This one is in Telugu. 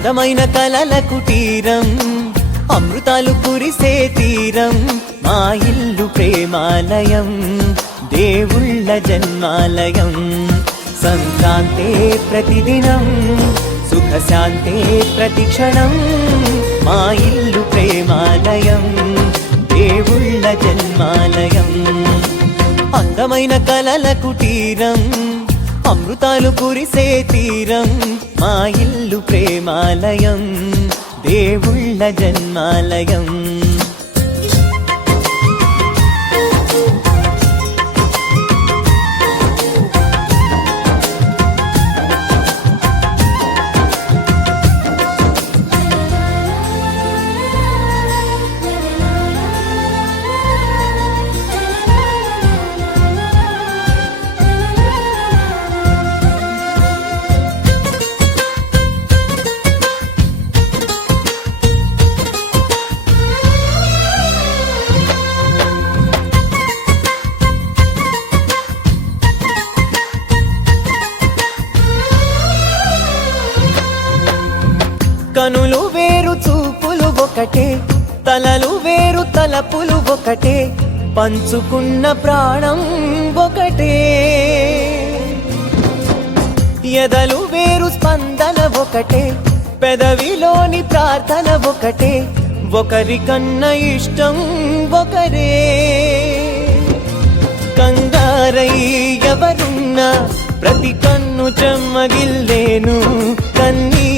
అందమైన కలల కుటీరం, అమృతాలు కురిసే తీరం, మా ఇల్లు ప్రేమాలయం, దేవుళ్ళ జన్మాలయం. సంక్రాంతే ప్రతిదినం, సుఖశాంతే ప్రతిక్షణం, మా ఇల్లు ప్రేమాలయం, దేవుళ్ళ జన్మాలయం. అందమైన కలల కుటీరం, అమృతాలు కురిసే తీరం, మా ఇల్లు ప్రేమాలయం, దేవుళ్ళ జన్మాలయం. కనులు వేరు చూపులు ఒకటే, తలలు వేరు తలపులు ఒకటే, పంచుకున్న ప్రాణం ఒకటే. ఎదలు వేరు స్పందన ఒకటే, పెదవిలోని ప్రార్థన ఒకటే, ఒకరికన్నా ఇష్టం ఒకరే. కంగారై ఎవరున్నా ప్రతి కన్ను చెమ్మగిల్లేను,